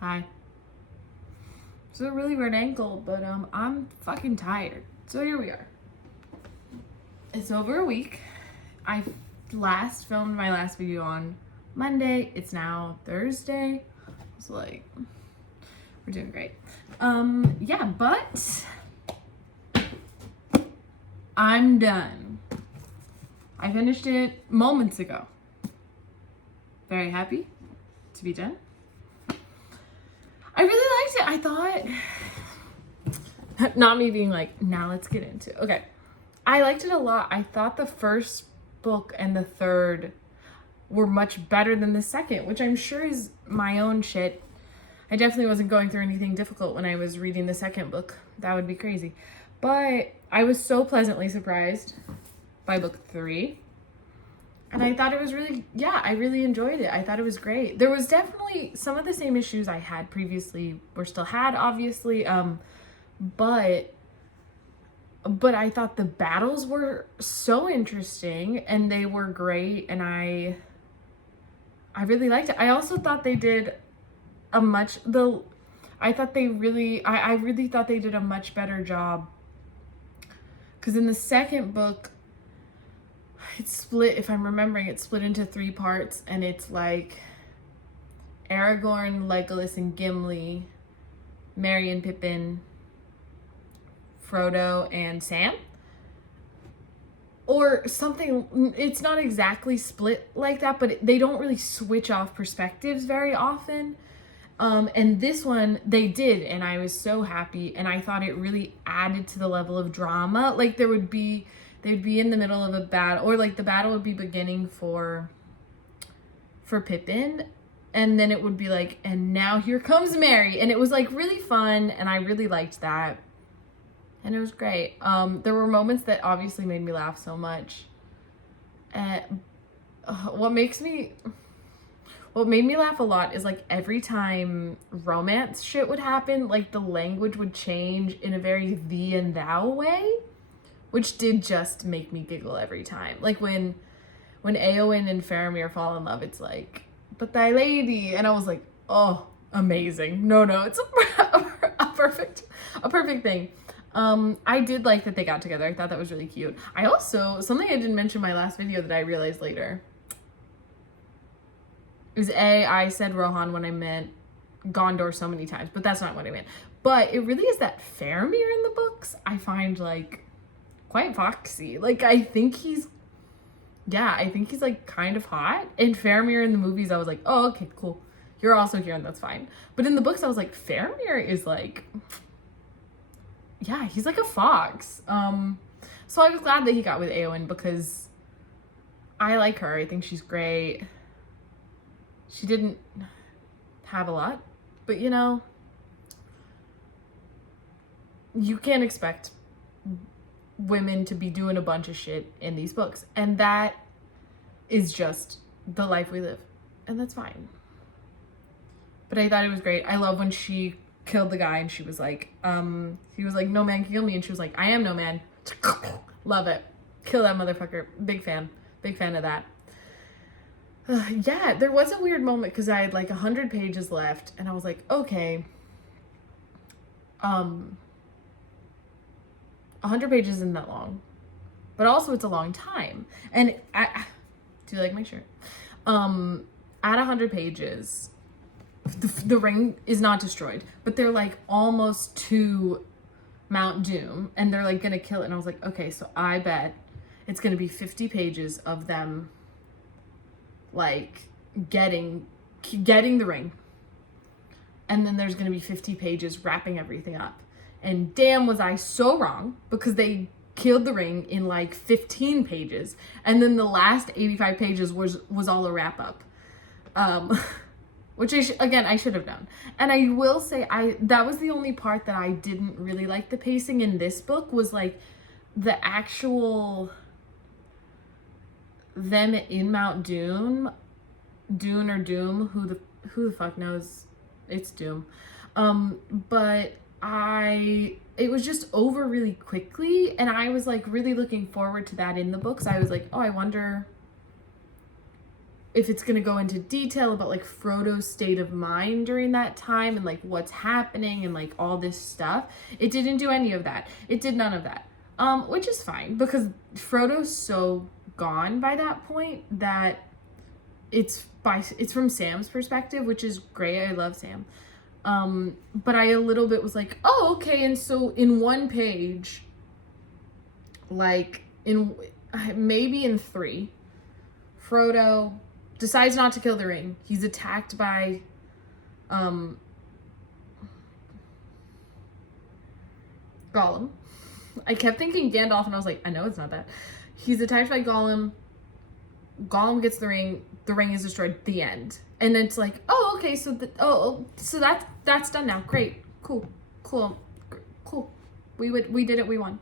Hi. It's a really weird ankle, but I'm fucking tired. So here we are. It's over a week. I last filmed my last video on Monday. It's now Thursday. It's like we're doing great. Yeah, but I'm done. I finished it moments ago. Very happy to be done. I really liked it. I thought, not me being like, now let's get into it. Okay. I liked it a lot. I thought the first book and the third were much better than the second, which I'm sure is my own shit. I definitely wasn't going through anything difficult when I was reading the second book. That would be crazy. But I was so pleasantly surprised by book 3. And I thought it was I really enjoyed it. I thought it was great. There was definitely some of the same issues I had previously were still had, obviously. But I thought the battles were so interesting and they were great, and I really liked it. I also thought they did I really thought they did a much better job, because in the second book it's split, if I'm remembering, it's split into 3 parts, and it's like Aragorn, Legolas, and Gimli, Merry and Pippin, Frodo, and Sam. Or something. It's not exactly split like that, but they don't really switch off perspectives very often. And this one, they did, and I was so happy, and I thought it really added to the level of drama. Like, they'd be in the middle of a battle, or like the battle would be beginning for Pippin, and then it would be like, and now here comes Merry, and it was like really fun, and I really liked that, and it was great. There were moments that obviously made me laugh so much, and what made me laugh a lot is like every time romance shit would happen, like the language would change in a very thee and thou way, which did just make me giggle every time. Like when Éowyn and Faramir fall in love, it's like, but thy lady, and I was like, oh, amazing. No, it's a perfect thing. I did like that they got together. I thought that was really cute. I also, something I didn't mention in my last video that I realized later is I said Rohan when I meant Gondor so many times, but that's not what I meant. But it really is that Faramir in the books I find like quite foxy. Like I think he's like kind of hot. And Faramir in the movies, I was like, oh, okay, cool. You're also here, and that's fine. But in the books, I was like, Faramir is like, yeah, he's like a fox. So I was glad that he got with Éowyn, because I like her. I think she's great. She didn't have a lot, but you can't expect women to be doing a bunch of shit in these books, and that is just the life we live, and that's fine. But I thought it was great. I love when she killed the guy and she was like, he was like, no man can kill me, and she was like, I am no man. Love it. Kill that motherfucker. Big fan of that. Yeah, there was a weird moment because I had like 100 pages left, and I was like, okay, 100 pages isn't that long, but also it's a long time. And do you like my shirt? At 100 pages, the ring is not destroyed, but they're like almost to Mount Doom, and they're like gonna kill it. And I was like, okay, so I bet it's gonna be 50 pages of them like getting the ring, and then there's gonna be 50 pages wrapping everything up. And damn, was I so wrong, because they killed the ring in like 15 pages, and then the last 85 pages was all a wrap up, which I should have done. And I will say, that was the only part that I didn't really like the pacing in this book, was like the actual them in Mount Doom, Dune or Doom, who the fuck knows? It's Doom. But it was just over really quickly, and I was like really looking forward to that in the books. I was like, oh, I wonder if it's going to go into detail about like Frodo's state of mind during that time and like what's happening and like all this stuff. It didn't do any of that. It did none of that. Which is fine because Frodo's so gone by that point that it's from Sam's perspective, which is great. I love Sam. But I a little bit was like, oh, okay. And so in one page, like maybe in 3, Frodo decides not to kill the ring. He's attacked by Gollum. I kept thinking Gandalf and I was like, I know it's not that. He's attacked by Gollum. Gollum gets the ring is destroyed, the end. And it's like, oh, okay, so so that's done now. Great. Cool. We did it, we won.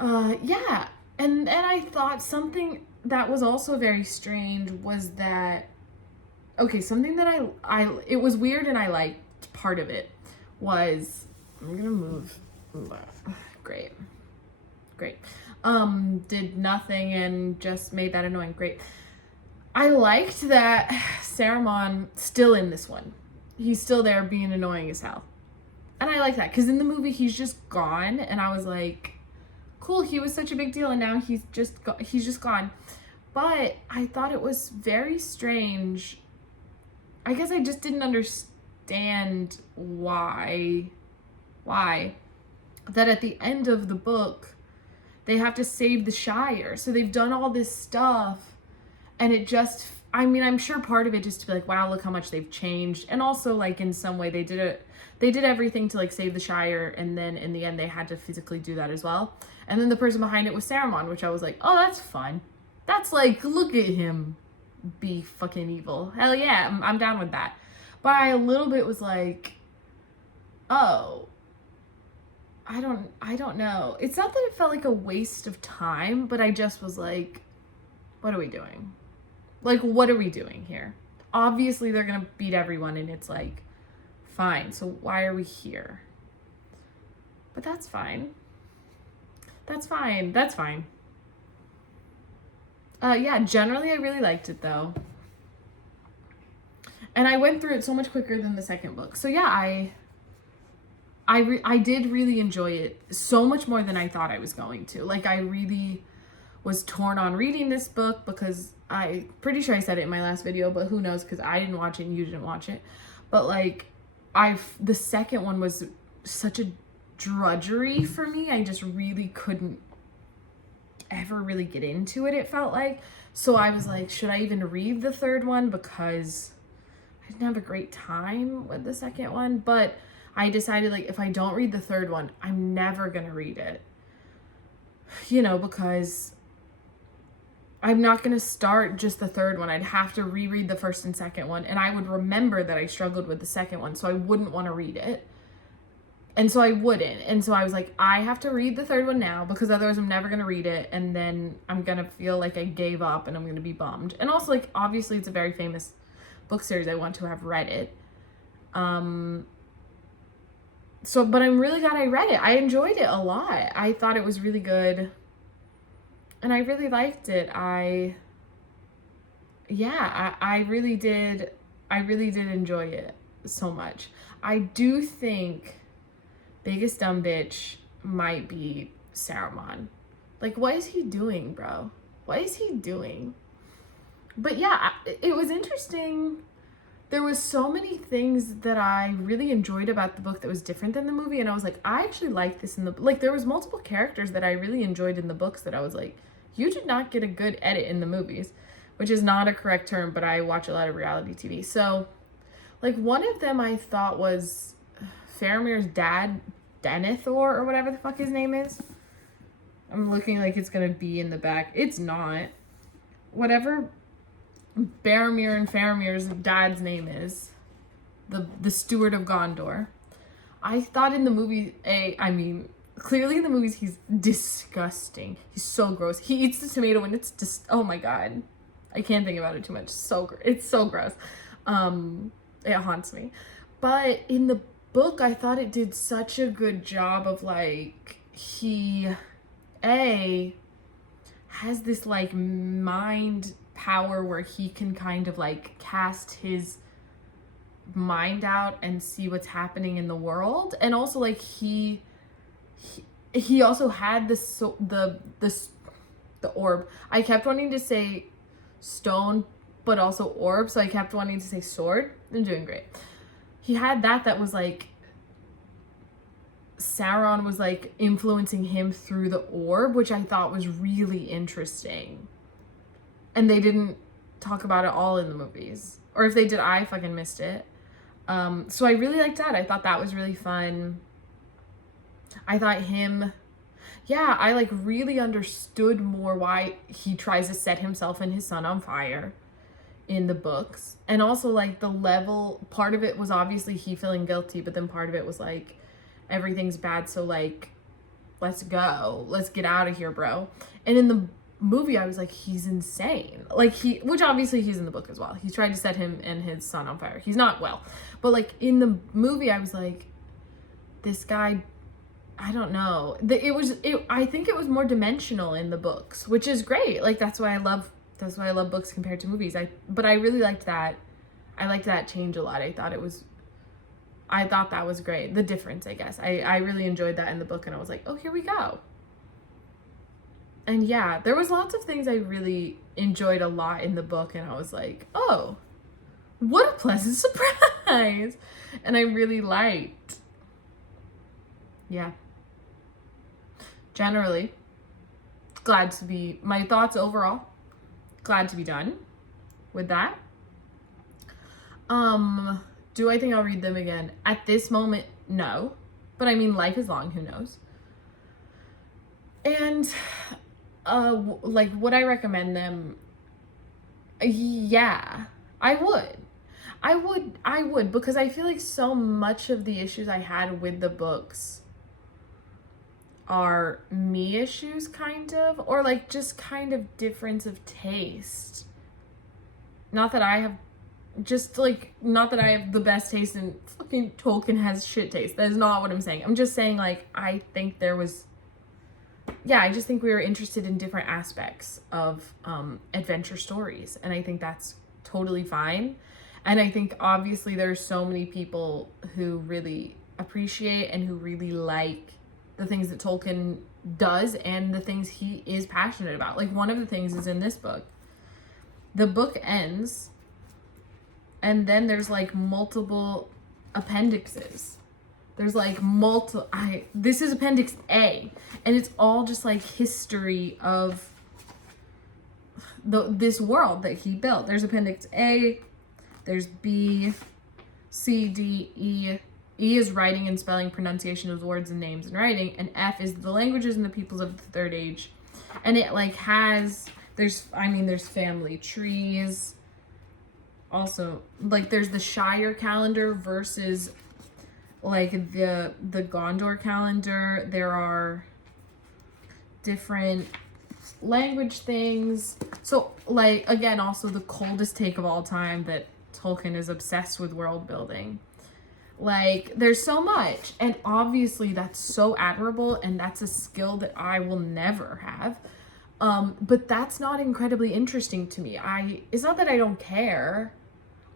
Yeah. And I thought something that was also very strange was that, okay, something that I it was weird and I liked part of it was, I'm gonna move. Great. Did nothing and just made that annoying. Great. I liked that Saruman still in this one. He's still there being annoying as hell. And I like that because in the movie he's just gone and I was like, cool, he was such a big deal and now he's just gone. But I thought it was very strange. I guess I just didn't understand why that at the end of the book they have to save the Shire. So they've done all this stuff and it just, I mean, I'm sure part of it just to be like, wow, look how much they've changed. And also like in some way they did everything to like save the Shire and then in the end they had to physically do that as well. And then the person behind it was Saruman, which I was like, oh, that's fun. That's like, look at him be fucking evil. Hell yeah, I'm down with that. But I a little bit was like, oh, I don't know. It's not that it felt like a waste of time, but I just was like, what are we doing? Like, what are we doing here? Obviously, they're going to beat everyone, and it's like, fine. So why are we here? But that's fine. Yeah, generally, I really liked it, though. And I went through it so much quicker than the second book. So yeah, I did really enjoy it so much more than I thought I was going to. Like, I really was torn on reading this book because I'm pretty sure I said it in my last video, but who knows because I didn't watch it and you didn't watch it. But like, the second one was such a drudgery for me. I just really couldn't ever really get into it, it felt like. So I was like, should I even read the third one? Because I didn't have a great time with the second one. But I decided, like, if I don't read the third one, I'm never going to read it. You know, because I'm not going to start just the third one. I'd have to reread the first and second one. And I would remember that I struggled with the second one. So I wouldn't want to read it. And so I wouldn't. And so I was like, I have to read the third one now because otherwise I'm never going to read it. And then I'm going to feel like I gave up and I'm going to be bummed. And also, like, obviously it's a very famous book series. I want to have read it. So, but I'm really glad I read it. I enjoyed it a lot. I thought it was really good. And I really liked it. I really did. I really did enjoy it so much. I do think biggest dumb bitch might be Saruman. Like, what is he doing, bro? What is he doing? But yeah, it was interesting. There was so many things that I really enjoyed about the book that was different than the movie. And I was like, I actually like this in the, like, there was multiple characters that I really enjoyed in the books that I was like, you did not get a good edit in the movies, which is not a correct term, but I watch a lot of reality TV. So, like, one of them I thought was Faramir's dad, Denethor, or whatever the fuck his name is. I'm looking like it's gonna be in the back. It's not. Whatever Boromir and Faramir's dad's name is, the steward of Gondor. I thought in the movie, clearly in the movies he's disgusting. He's so gross. He eats the tomato and it's just, oh my god. I can't think about it too much. It's so gross. It haunts me. But in the book, I thought it did such a good job of, like, he has this, like, mind power where he can kind of like cast his mind out and see what's happening in the world. And also like he also had the orb. I kept wanting to say stone but also orb, so I kept wanting to say sword. I'm doing great. He had that was like Sauron was like influencing him through the orb, which I thought was really interesting. And they didn't talk about it all in the movies. Or if they did, I fucking missed it. So I really liked that. I thought that was really fun. I thought I like really understood more why he tries to set himself and his son on fire in the books. And also like the level, part of it was obviously he feeling guilty, but then part of it was like, everything's bad, so like, let's go. Let's get out of here, bro. And in the movie, I was like, he's insane. Like which obviously he's in the book as well. He tried to set him and his son on fire. He's not well. But like in the movie, I was like, this guy, I don't know. I think it was more dimensional in the books, which is great. Like that's why I love books compared to movies. But I really liked that. I liked that change a lot. I thought that was great. The difference, I guess. I really enjoyed that in the book, and I was like, oh, here we go. And yeah, there was lots of things I really enjoyed a lot in the book, and I was like, oh, what a pleasant surprise. And I really liked. Yeah. Generally, my thoughts overall, glad to be done with that. Do I think I'll read them again? At this moment, no. But I mean, life is long, who knows? And, like, would I recommend them? Yeah, I would. I would, because I feel like so much of the issues I had with the books are me issues, kind of, or like just kind of difference of taste. Not that I have the best taste, and fucking Tolkien has shit taste. That is not what I'm saying. I'm just saying, like, I think I just think we were interested in different aspects of adventure stories, and I think that's totally fine. And I think obviously there's so many people who really appreciate and who really like the things that Tolkien does and the things he is passionate about. Like, one of the things is in this book. The book ends, and then there's like multiple appendixes. There's like this is Appendix A, and it's all just like history of this world that he built. There's Appendix A, there's B, C, D, E. E is writing and spelling, pronunciation of words and names and writing, and F is the languages and the peoples of the Third Age. And it like there's family trees. Also, like, there's the Shire calendar versus like the Gondor calendar. There are different language things. So like, again, also the coldest take of all time, that Tolkien is obsessed with world building. Like, there's so much, and obviously that's so admirable, and that's a skill that I will never have. But that's not incredibly interesting to me. It's not that I don't care.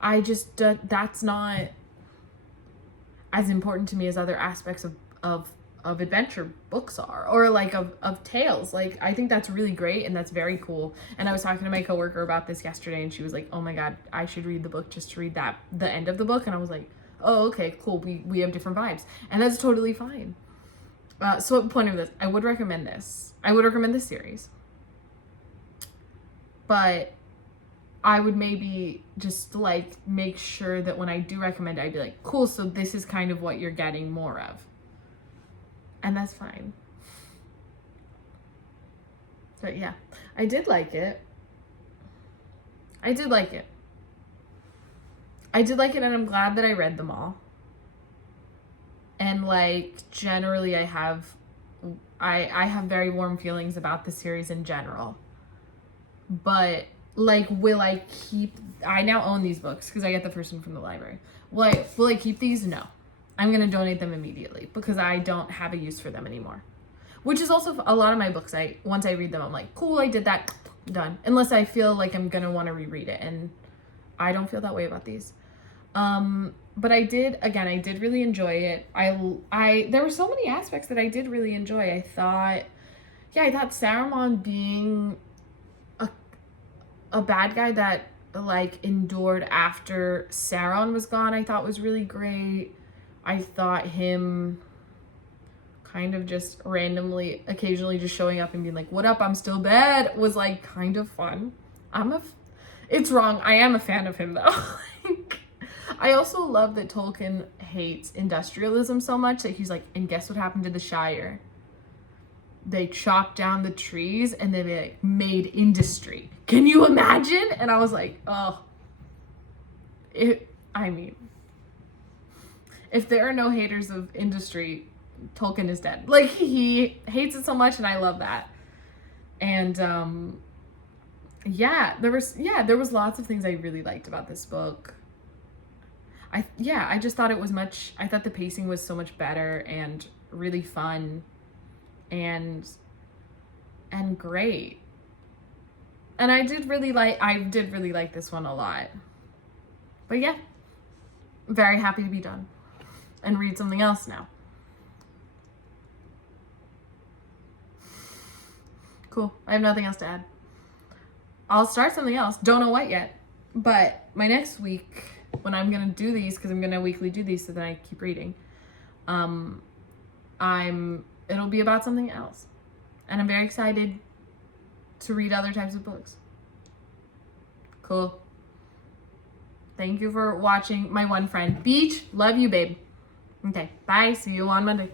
I just, that's not as important to me as other aspects of adventure books are, or like of tales. Like, I think that's really great, and that's very cool. And I was talking to my coworker about this yesterday, and she was like, oh my God, I should read the book just to read the end of the book. And I was like, oh, okay, cool. We have different vibes, and that's totally fine. So the point of this, I would recommend this. I would recommend this series. But I would maybe just like make sure that when I do recommend it, I'd be like, cool, so this is kind of what you're getting more of. And that's fine. But yeah, I did like it. I did like it, and I'm glad that I read them all. And like, generally I have very warm feelings about the series in general. But like, I now own these books because I get the first one from the library. Will I keep these? No. I'm going to donate them immediately because I don't have a use for them anymore. Which is also a lot of my books. Once I read them, I'm like, cool, I did that. done. Unless I feel like I'm gonna want to reread it, and I don't feel that way about these. But I did really enjoy it. There were so many aspects that I did really enjoy. I thought Saruman being a bad guy that like endured after Sauron was gone, I thought was really great. I thought him kind of just randomly, occasionally just showing up and being like, "What up? I'm still bad," was like kind of fun. It's wrong. I am a fan of him though. Like, I also love that Tolkien hates industrialism so much that he's like, and guess what happened to the Shire? They chopped down the trees and then they like made industry. Can you imagine? And I was like, oh, if there are no haters of industry, Tolkien is dead. Like, he hates it so much, and I love that. And there was lots of things I really liked about this book. I just thought I thought the pacing was so much better and really fun and great. And I did really like this one a lot. But yeah, very happy to be done and read something else now. Cool. I have nothing else to add. I'll start something else. Don't know what yet. But my next week, when I'm going to do these, because I'm going to weekly do these so that I keep reading, it'll be about something else. And I'm very excited to read other types of books. Cool. Thank you for watching. My one friend. Beach, love you, babe. Okay, bye. See you on Monday.